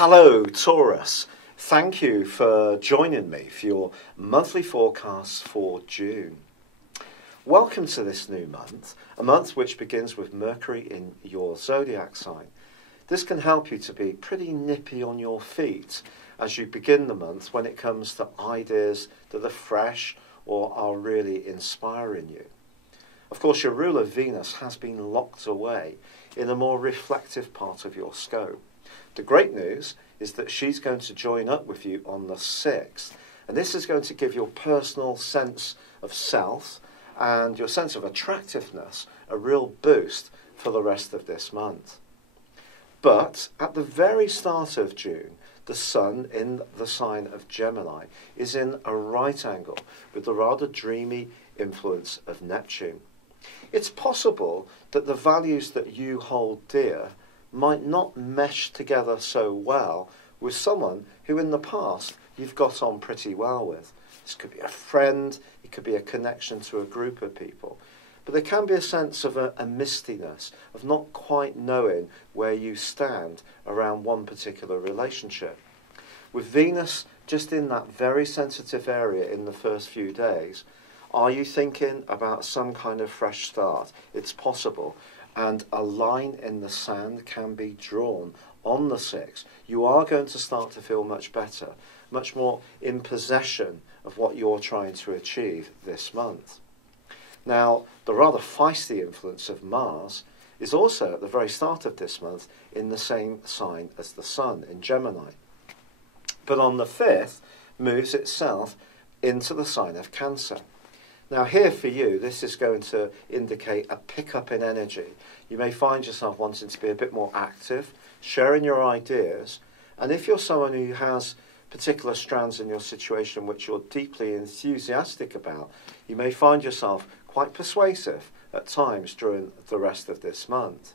Hello, Taurus. Thank you for joining me for your monthly forecast for June. Welcome to this new month, a month which begins with Mercury in your Zodiac sign. This can help you to be pretty nippy on your feet as you begin the month when it comes to ideas that are fresh or are really inspiring you. Of course, your ruler Venus has been locked away in a more reflective part of your scope. The great news is that she's going to join up with you on the 6th, and this is going to give your personal sense of self and your sense of attractiveness a real boost for the rest of this month. But at the very start of June, the Sun in the sign of Gemini is in a right angle with the rather dreamy influence of Neptune. It's possible that the values that you hold dear might not mesh together so well with someone who in the past you've got on pretty well with. This could be a friend, it could be a connection to a group of people. But there can be a sense of a mistiness, of not quite knowing where you stand around one particular relationship. With Venus just in that very sensitive area in the first few days, are you thinking about some kind of fresh start? It's possible. And a line in the sand can be drawn on the 6th. You are going to start to feel much better, much more in possession of what you're trying to achieve this month. Now, the rather feisty influence of Mars is also at the very start of this month in the same sign as the Sun in Gemini. But on the 5th, moves itself into the sign of Cancer. Now here for you, this is going to indicate a pickup in energy. You may find yourself wanting to be a bit more active, sharing your ideas, and if you're someone who has particular strands in your situation which you're deeply enthusiastic about, you may find yourself quite persuasive at times during the rest of this month.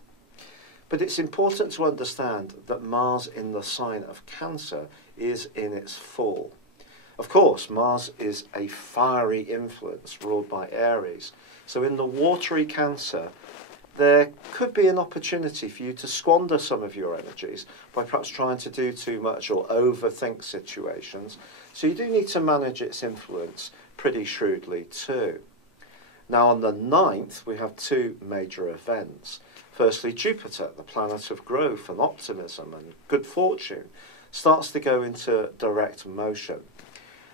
But it's important to understand that Mars in the sign of Cancer is in its fall. Of course, Mars is a fiery influence ruled by Aries. So in the watery Cancer, there could be an opportunity for you to squander some of your energies by perhaps trying to do too much or overthink situations. So you do need to manage its influence pretty shrewdly too. Now on the 9th, we have two major events. Firstly, Jupiter, the planet of growth and optimism and good fortune, starts to go into direct motion.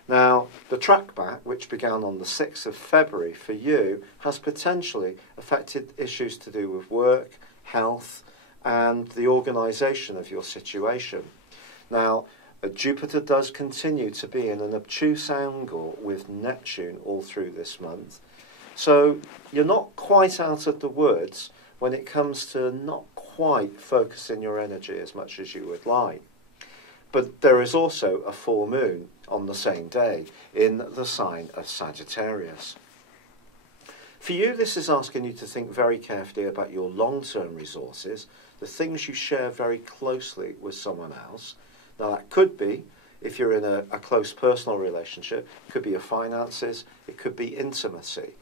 Now, the track back, which began on the 6th of February for you, has potentially affected issues to do with work, health, and the organisation of your situation. Now, Jupiter does continue to be in an obtuse angle with Neptune all through this month. So you're not quite out of the woods when it comes to not quite focusing your energy as much as you would like. But there is also a full moon on the same day in the sign of Sagittarius. For you, this is asking you to think very carefully about your long-term resources, the things you share very closely with someone else. Now that could be, if you're in a close personal relationship, it could be your finances, it could be intimacy.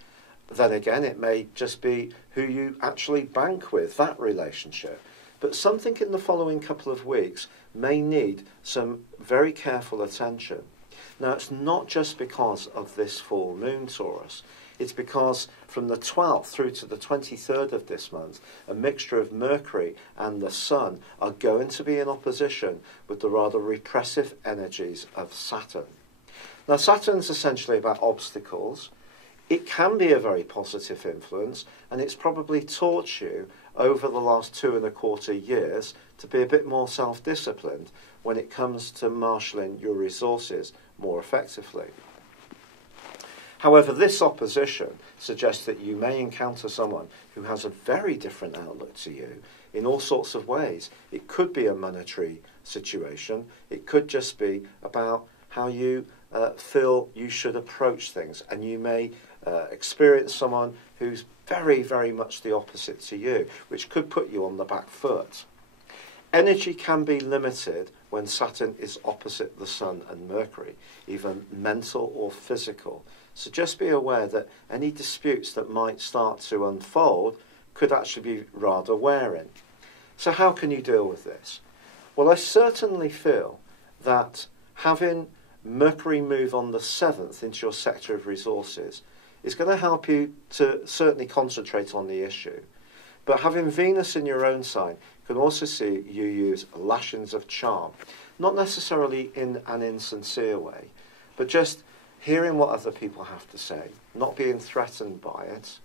Then again, it may just be who you actually bank with, that relationship. But something in the following couple of weeks may need some very careful attention. Now, it's not just because of this full moon, Taurus. It's because from the 12th through to the 23rd of this month, a mixture of Mercury and the Sun are going to be in opposition with the rather repressive energies of Saturn. Now, Saturn's essentially about obstacles. It can be a very positive influence, and it's probably taught you over the last 2.25 years to be a bit more self-disciplined when it comes to marshalling your resources more effectively. However, this opposition suggests that you may encounter someone who has a very different outlook to you in all sorts of ways. It could be a monetary situation. It could just be about how you feel you should approach things, and you may experience someone who's very, very much the opposite to you, which could put you on the back foot. Energy can be limited when Saturn is opposite the Sun and Mercury, either mental or physical. So just be aware that any disputes that might start to unfold could actually be rather wearing. So how can you deal with this? Well, I certainly feel that having Mercury move on the 7th into your sector of resources is going to help you to certainly concentrate on the issue. But having Venus in your own sign can also see you use lashings of charm, not necessarily in an insincere way, but just hearing what other people have to say, not being threatened by it,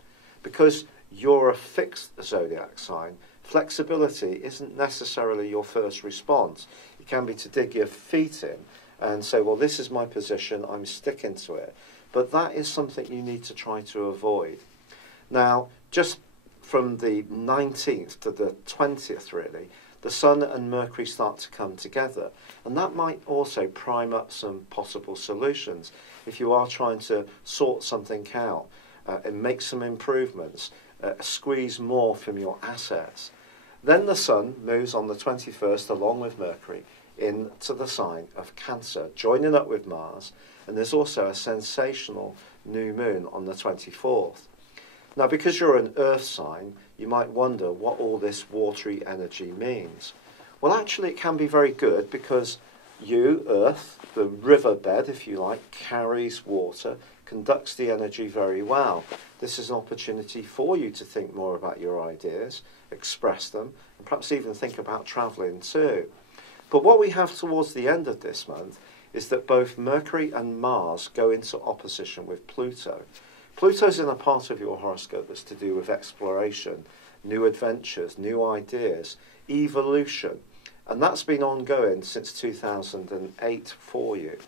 because you're a fixed zodiac sign. Flexibility isn't necessarily your first response. It can be to dig your feet in and say, well, this is my position, I'm sticking to it. But that is something you need to try to avoid. Now, just from the 19th to the 20th, really, the Sun and Mercury start to come together. And that might also prime up some possible solutions if you are trying to sort something out and make some improvements, squeeze more from your assets. Then the Sun moves on the 21st, along with Mercury, into the sign of Cancer, joining up with Mars, and there's also a sensational new moon on the 24th. Now, because you're an earth sign, you might wonder what all this watery energy means. Well, actually, it can be very good because you, earth, the riverbed, if you like, carries water, conducts the energy very well. This is an opportunity for you to think more about your ideas, express them, and perhaps even think about travelling too. But what we have towards the end of this month is that both Mercury and Mars go into opposition with Pluto. Pluto's in a part of your horoscope that's to do with exploration, new adventures, new ideas, evolution. And that's been ongoing since 2008 for you.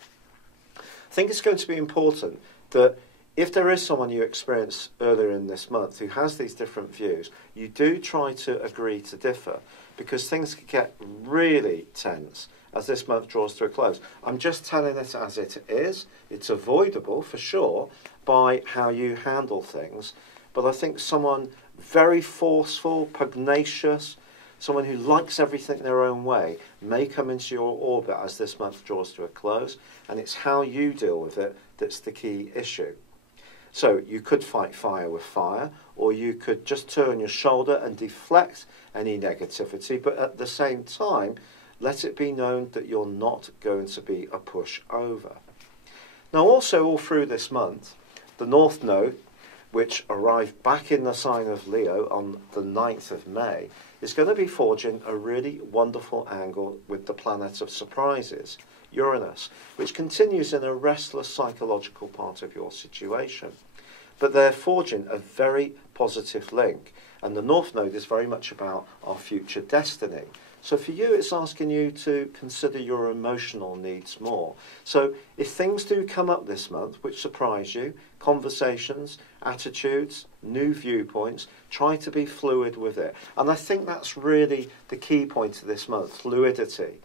I think it's going to be important that if there is someone you experience earlier in this month who has these different views, you do try to agree to differ, because things can get really tense as this month draws to a close. I'm just telling it as it is. It's avoidable, for sure, by how you handle things. But I think someone very forceful, pugnacious, someone who likes everything their own way may come into your orbit as this month draws to a close, and it's how you deal with it that's the key issue. So you could fight fire with fire, or you could just turn your shoulder and deflect any negativity, but at the same time, let it be known that you're not going to be a pushover. Now, also all through this month, the North Node, which arrived back in the sign of Leo on the 9th of May, is going to be forging a really wonderful angle with the planet of surprises, Uranus, which continues in a restless psychological part of your situation. But they're forging a very positive link, and the North Node is very much about our future destiny. So for you, it's asking you to consider your emotional needs more. So if things do come up this month which surprise you, conversations, attitudes, new viewpoints, try to be fluid with it. And I think that's really the key point of this month, fluidity.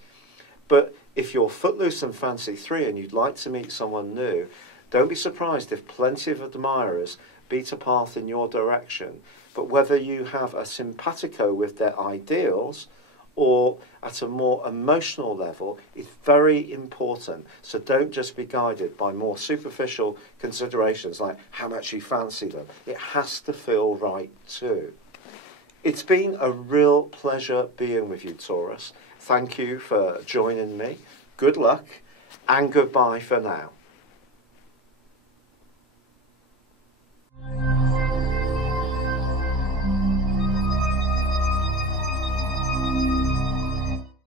But if you're footloose and fancy free and you'd like to meet someone new, don't be surprised if plenty of admirers beat a path in your direction. But whether you have a simpatico with their ideals or at a more emotional level is very important. So don't just be guided by more superficial considerations like how much you fancy them. It has to feel right too. It's been a real pleasure being with you, Taurus. Thank you for joining me. Good luck and goodbye for now.